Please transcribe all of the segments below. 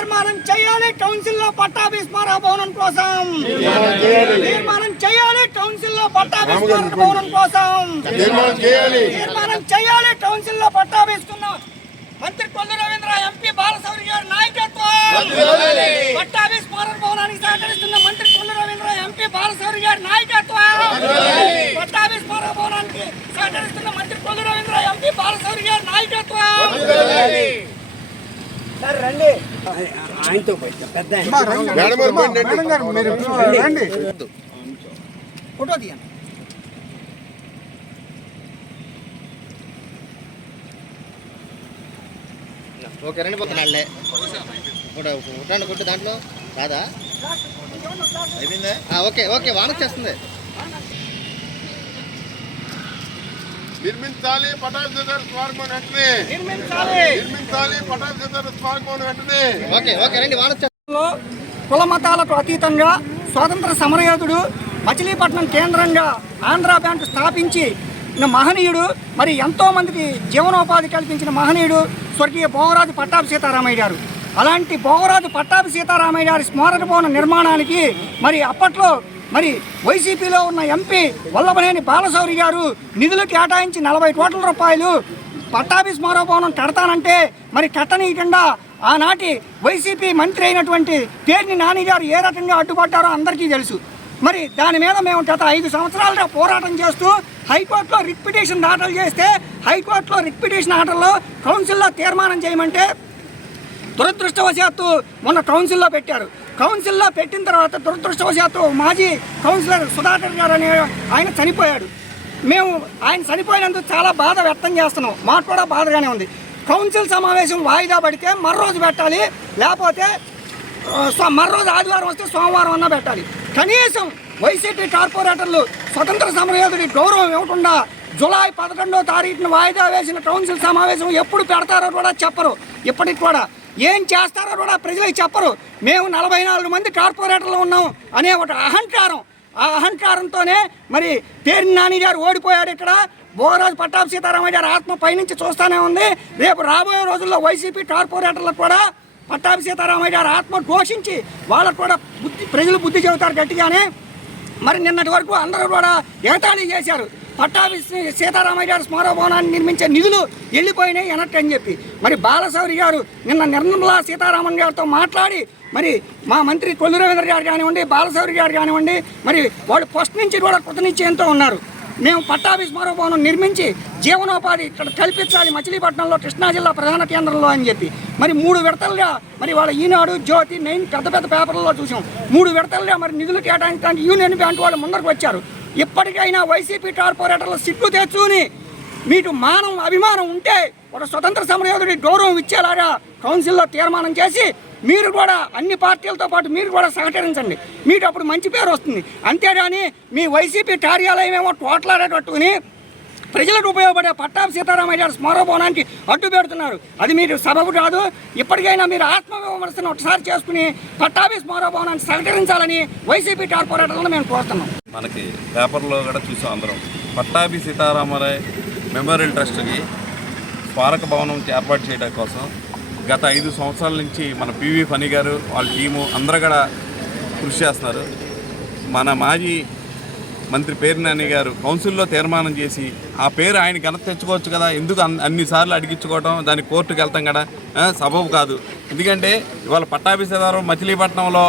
తీర్మానం చేయాలి కౌన్సిల్లో పట్టాభి స్మారక భవనం కోసం. తీర్మానం చేయాలి కౌన్సిల్లో పట్టాభి స్మారక భవనం కోసం. తీర్మానం చేయాలి కౌన్సిల్లో పట్టాభి మంత్రి కొల్లు రవీంద్ర ఎంపీ బాలశౌరి గారి నాయకత్వం. పట్టాభి స్మారక భవనానికి సహకరిస్తున్న మంత్రి కొల్లు రవీంద్ర ఎంపీ బాలశౌరి గారి నాయకత్వం. పట్టాభి స్మారక భవనానికి సహకరిస్తున్న మంత్రి కొల్లు రవీంద్ర ఎంపీ బాలశౌరి గారి నాయకత్వం. రండి ఆయనతో పెద్ద ఫోటో తీయండి. ఓకే రండి పోతున్నాళ్ళే ఫోటో కొట్టు దాంట్లో కాదా అయిపోయిందా? ఓకే ఓకే వాన వచ్చేస్తుంది. నిర్మించాలి పటాభి సీతారామ స్మారక భవనం వెంటనే. నిర్మించాలి పటాభి సీతారామ స్మారక భవనం వెంటనే. ఓకే ఓకే రండి వాన వచ్చేస్తుంది. కుల మతాలకు అతీతంగా స్వాతంత్ర సమరయోధుడు, మచిలీపట్నం కేంద్రంగా ఆంధ్రా బ్యాంకు స్థాపించి మహనీయుడు, మరి ఎంతో మందికి జీవనోపాధి కల్పించిన మహనీయుడు స్వర్గీయ భోగరాజు పట్టాభి సీతారామయ్య గారు. అలాంటి భోగరాజు పట్టాభి సీతారామయ్య గారి స్మారక భవన నిర్మాణానికి మరి అప్పట్లో మరి వైసీపీలో ఉన్న ఎంపీ వల్లభనేని బాలశౌరి గారు నిధులు కేటాయించి 40 కోట్ల రూపాయలు పట్టాభి స్మారక భవనం కడతానంటే మరి కట్టనీయకుండా ఆనాటి వైసీపీ మంత్రి అయినటువంటి పేర్ని నాని గారు ఏ రకంగా అడ్డుపడ్డారో అందరికీ తెలుసు. మరి దాని మీద మేము గత 5 సంవత్సరాలుగా పోరాటం చేస్తూ హైకోర్టులో రిట్ పిటిషన్ దాఖలు చేస్తే హైకోర్టులో రిట్ పిటిషన్ ఆర్డర్లో కౌన్సిల్లో తీర్మానం చేయమంటే దురదృష్టవశాత్తు మొన్న కౌన్సిల్లో పెట్టారు. కౌన్సిల్లో పెట్టిన తర్వాత దురదృష్టవశాత్తు మాజీ కౌన్సిలర్ సుధాకర్ గారు అనే ఆయన చనిపోయాడు. మేము ఆయన చనిపోయినందుకు చాలా బాధ వ్యక్తం చేస్తున్నాం. మాకు కూడా బాధగానే ఉంది. కౌన్సిల్ సమావేశం వాయిదా పడితే మరోజు పెట్టాలి, లేకపోతే మరోజు ఆదివారం వస్తే సోమవారం అన్నా పెట్టాలి. కనీసం వైసీపీ కార్పొరేటర్లు స్వతంత్ర సమరయోధుడి గౌరవం ఇవ్వకుండా జూలై 11వ తారీఖున వాయిదా వేసిన కౌన్సిల్ సమావేశం ఎప్పుడు పెడతారో కూడా చెప్పరు. ఇప్పటికి కూడా ఏం చేస్తారో కూడా ప్రజలకు చెప్పరు. మేము 44 మంది కార్పొరేటర్లు ఉన్నాం అనే ఒక అహంకారం, ఆ అహంకారంతోనే మరి పేర్ని నాని గారు ఓడిపోయాడు. ఇక్కడ భోగరాజు పట్టాభి సీతారామయ్య గారి ఆత్మ పైనుంచి చూస్తూనే ఉంది. రేపు రాబోయే రోజుల్లో వైసీపీ కార్పొరేటర్లకు కూడా పట్టాభి సీతారామయ్య గారి ఆత్మ ఘోషించి వాళ్ళకు కూడా ప్రజలు బుద్ధి చెబుతారు గట్టిగానే. మరి నిన్నటి వరకు అందరూ కూడా ఎగతాళి చేశారు. పట్టాభి సీతారామయ్య గారి స్మారక భవనాన్ని నిర్మించే నిధులు వెళ్ళిపోయినాయి వెనక్కి అని చెప్పి. మరి బాలశౌరి గారు నిన్న నిర్మలా సీతారామన్ గారితో మాట్లాడి మరి మా మంత్రి కొల్లు రవీంద్ర గారు కానివ్వండి, బాలశౌరి గారు కానివ్వండి, మరి వాళ్ళు ఫస్ట్ నుంచి కూడా కృతనిశ్చయంతో ఉన్నారు. మేము పట్టాభి స్మారక భవనం నిర్మించి జీవనోపాధి ఇక్కడ కల్పించాలి మచిలీపట్నంలో కృష్ణా జిల్లా ప్రధాన కేంద్రంలో అని చెప్పి మరి 3 విడతలుగా మరి వాళ్ళ ఈనాడు, జ్యోతి, నేను పెద్ద పెద్ద పేపర్లలో చూసాం. 3 విడతలుగా మరి నిధులు కేటాయించడానికి యూనియన్ బ్యాంక్ వాళ్ళు ముందరకు వచ్చారు. ఇప్పటికైనా వైసీపీ కార్పొరేటర్లు సిగ్గు తెచ్చుని మీకు మానం అభిమానం ఉంటే ఒక స్వతంత్ర సమరయోధుడి గౌరవం ఇచ్చేలాగా కౌన్సిల్లో తీర్మానం చేసి మీరు కూడా అన్ని పార్టీలతో పాటు మీరు కూడా సహకరించండి. మీకు అప్పుడు మంచి పేరు వస్తుంది. అంతేగాని మీ వైసీపీ కార్యాలయం ఏమో కోట్లాడేటట్టుకుని ప్రజలకు ఉపయోగపడే పట్టాభి సీతారామయ్య గారి స్మారక భవనానికి అడ్డు పెడుతున్నారు. అది మీరు సబబు కాదు. ఇప్పటికైనా మీరు ఆత్మవిమర్శను ఒకసారి చేసుకుని పట్టాభి స్మారక భవనాన్ని సహకరించాలని వైసీపీ కార్పొరేటర్లను మేము కోరుతున్నాం. మనకి పేపర్లో కూడా చూసాం అందరం. పట్టాభి సీతారామరాయ్ మెమోరియల్ ట్రస్ట్కి స్మారక భవనం ఏర్పాటు చేయడం కోసం గత 5 సంవత్సరాల నుంచి మన పివి ఫణి గారు వాళ్ళ టీము అందరూ కూడా కృషి చేస్తున్నారు. మన మాజీ మంత్రి పేర్ని నాని గారు కౌన్సిల్లో తీర్మానం చేసి ఆ పేరు ఆయన ఘనత తెచ్చుకోవచ్చు కదా, ఎందుకు అన్నిసార్లు అడిగించుకోవడం, దాని కోర్టుకు వెళ్తాం కదా, సబబు కాదు. ఎందుకంటే ఇవాళ పట్టాభి సీతారామరాయ్ మచిలీపట్నంలో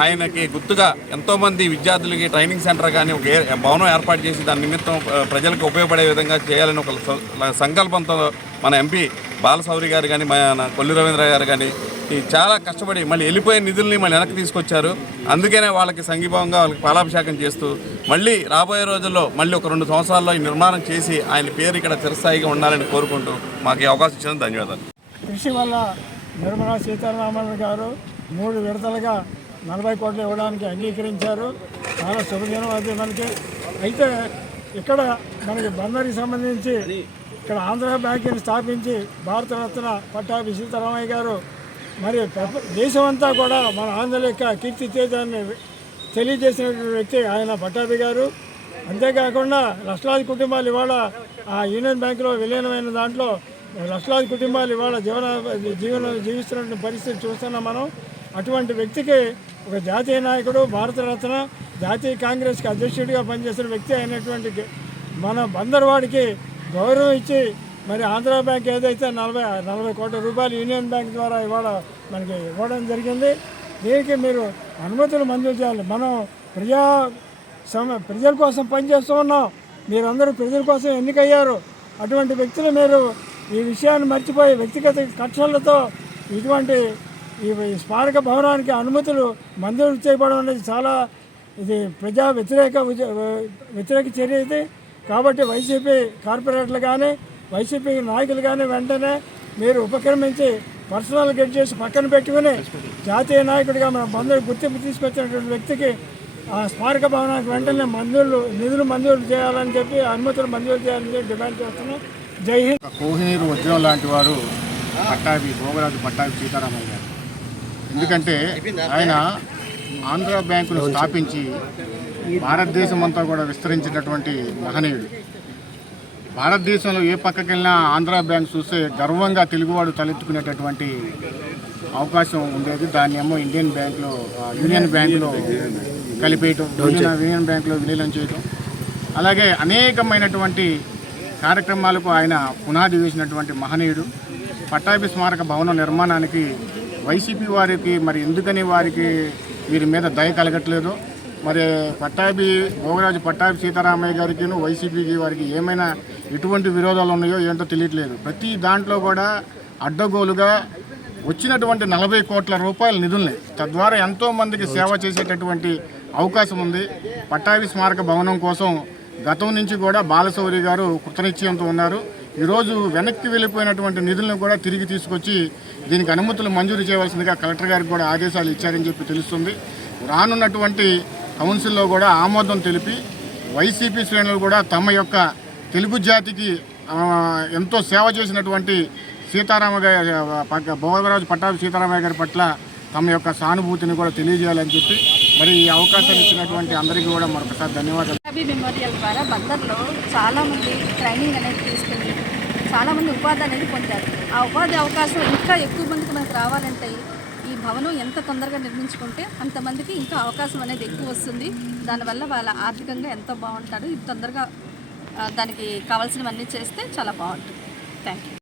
ఆయనకి గుర్తుగా ఎంతోమంది విద్యార్థులకి ట్రైనింగ్ సెంటర్ కానీ ఒక భవనం ఏర్పాటు చేసి దాని నిమిత్తం ప్రజలకు ఉపయోగపడే విధంగా చేయాలని ఒక సంకల్పంతో మన ఎంపీ బాలశౌరి గారు కానీ మన కొల్లు రవీంద్ర గారు కానీ చాలా కష్టపడి మళ్ళీ వెళ్ళిపోయే నిధుల్ని మళ్ళీ వెనక్కి తీసుకొచ్చారు. అందుకనే వాళ్ళకి సంఘీభావంగా వాళ్ళకి పాలాభిషేకం చేస్తూ మళ్ళీ రాబోయే రోజుల్లో మళ్ళీ ఒక 2 సంవత్సరాల్లో ఈ నిర్మాణం చేసి ఆయన పేరు ఇక్కడ చిరస్థాయిగా ఉండాలని కోరుకుంటూ మాకు ఈ అవకాశం ఇచ్చినందుకు ధన్యవాదాలు. కృషి వల్ల నిర్మలా సీతారామన్ గారు 3 విడతలుగా 40 కోట్లు ఇవ్వడానికి అంగీకరించారు. చాలా శుభదినం అది మనకి. అయితే ఇక్కడ మనకి బందరికి సంబంధించి ఇక్కడ ఆంధ్ర బ్యాంకుని స్థాపించి భారతరత్న పట్టాభి సీతారామయ్య గారు మరి దేశమంతా కూడా మన ఆంధ్ర యొక్క కీర్తి తేజాన్ని తెలియజేసినటువంటి వ్యక్తి ఆయన పట్టాభి గారు. అంతేకాకుండా లక్షలాది కుటుంబాలు ఇవాళ ఆ యూనియన్ బ్యాంకులో విలీనమైన దాంట్లో లక్షలాది కుటుంబాలు ఇవాళ జీవనం జీవిస్తున్న పరిస్థితి చూస్తున్నాం మనం. అటువంటి వ్యక్తికి ఒక జాతీయ నాయకుడు, భారతరత్న, జాతీయ కాంగ్రెస్కి అధ్యక్షుడిగా పనిచేస్తున్న వ్యక్తి అయినటువంటి మన బందర్వాడికి గౌరవం ఇచ్చి మరి ఆంధ్ర బ్యాంక్ ఏదైతే 40 కోట్ల రూపాయలు యూనియన్ బ్యాంక్ ద్వారా ఇవాళ మనకి ఇవ్వడం జరిగింది. దీనికి మీరు అనుమతులు మంజూరు చేయాలి. మనం ప్రజల కోసం పనిచేస్తూ ఉన్నాం. మీరందరూ ప్రజల కోసం ఎన్నికయ్యారు. అటువంటి వ్యక్తులు మీరు ఈ విషయాన్ని మర్చిపోయి వ్యక్తిగత కక్షలతో ఇటువంటి ఈ స్మారక భవనానికి అనుమతులు మంజూరు చేయబడడం అనేది చాలా ఇది ప్రజా వ్యతిరేక చర్య ఇది. కాబట్టి వైసీపీ కార్పొరేటర్లు కానీ వైసీపీ నాయకులు కానీ వెంటనే మీరు ఉపక్రమించి పర్సనల్ గెట్ చేసి పక్కన పెట్టుకుని జాతీయ నాయకుడిగా మన బంధువులు గుర్తింపు తీసుకొచ్చినటువంటి వ్యక్తికి ఆ స్మారక భవనానికి వెంటనే నిధులు మంజూరు చేయాలని చెప్పి అనుమతులు మంజూరు చేయాలని చెప్పి డిమాండ్ చేస్తున్నాం. జై హింద్. కోహినూరు వజ్రం లాంటి వారు భోగరాజు పట్టాభి సీతారామయ్య గారు. ఎందుకంటే ఆయన ఆంధ్ర బ్యాంకును స్థాపించి భారతదేశం అంతా కూడా విస్తరించినటువంటి మహనీయుడు. భారతదేశంలో ఏ పక్కకెళ్ళినా ఆంధ్ర బ్యాంక్ చూస్తే గర్వంగా తెలుగువాడు తలెత్తుకునేటటువంటి అవకాశం ఉండేది. దాన్ని ఏమో యూనియన్ బ్యాంకులో కలిపేయటం, యూనియన్ బ్యాంకులో విలీనం చేయటం, అలాగే అనేకమైనటువంటి కార్యక్రమాలకు ఆయన పునాది వేసినటువంటి మహనీయుడు. పట్టాభి స్మారక భవనం నిర్మాణానికి వైసీపీ వారికి మరి ఎందుకని వీరి మీద దయ కలగట్లేదు. మరి భోగరాజు పట్టాభి సీతారామయ్య గారికి వైసీపీకి వారికి ఏమైనా ఎటువంటి విరోధాలు ఉన్నాయో ఏంటో తెలియట్లేదు. ప్రతి దాంట్లో కూడా అడ్డగోలుగా వచ్చినటువంటి 40 కోట్ల రూపాయల నిధుల్ని తద్వారా ఎంతోమందికి సేవ చేసేటటువంటి అవకాశం ఉంది. పట్టాభి స్మారక భవనం కోసం గతం నుంచి కూడా బాలశౌరి గారు కృతనిశ్చయంతో ఉన్నారు. ఈరోజు వెనక్కి వెళ్ళిపోయినటువంటి నిధులను కూడా తిరిగి తీసుకొచ్చి దీనికి అనుమతులు మంజూరు చేయవలసిందిగా కలెక్టర్ గారికి కూడా ఆదేశాలు ఇచ్చారని చెప్పి తెలుస్తుంది. రానున్నటువంటి కౌన్సిల్లో కూడా ఆమోదం తెలిపి వైసీపీ శ్రేణులు కూడా తమ యొక్క తెలుగు జాతికి ఎంతో సేవ చేసినటువంటి భోగరాజు పట్టాభి సీతారామయ్య గారి పట్ల తమ యొక్క సానుభూతిని కూడా తెలియజేయాలని చెప్పి మరి ఈ అవకాశాన్ని ఇచ్చినటువంటి అందరికీ కూడా మరొకసారి ధన్యవాదాలు. పట్టాభి మెమోరియల్ ద్వారా బందర్లో చాలామంది ట్రైనింగ్ అనేది తీసుకుని చాలామంది ఉపాధి అనేది పొందారు. ఆ ఉపాధి అవకాశం ఇంకా ఎక్కువ మందికి మనకు రావాలంటే ఈ భవనం ఎంత తొందరగా నిర్మించుకుంటే అంతమందికి ఇంకా అవకాశం అనేది ఎక్కువ వస్తుంది. దానివల్ల వాళ్ళ ఆర్థికంగా ఎంతో బాగుంటారు. ఇది తొందరగా దానికి కావాల్సినవన్నీ చేస్తే చాలా బాగుంటుంది. Thank you.